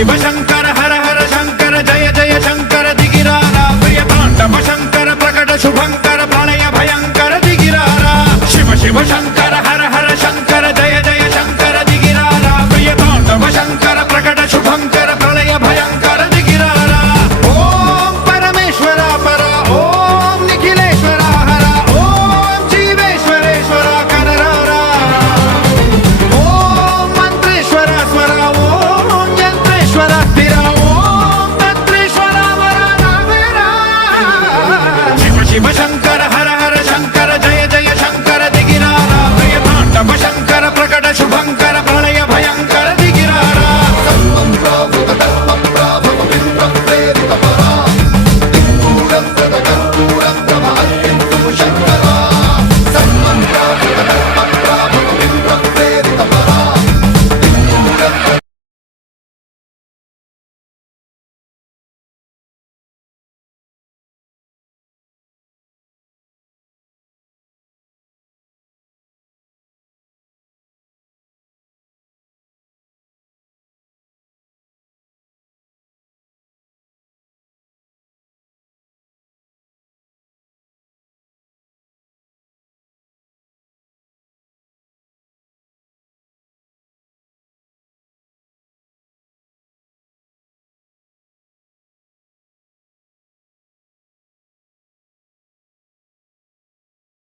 शिव शंकर हर हर शंकर जय जय शंकर दिगिरारा प्रिय तांडव शंकर प्रकट शुभंकर प्रलय भयंकर दिगिरारा शिव शिव शंकर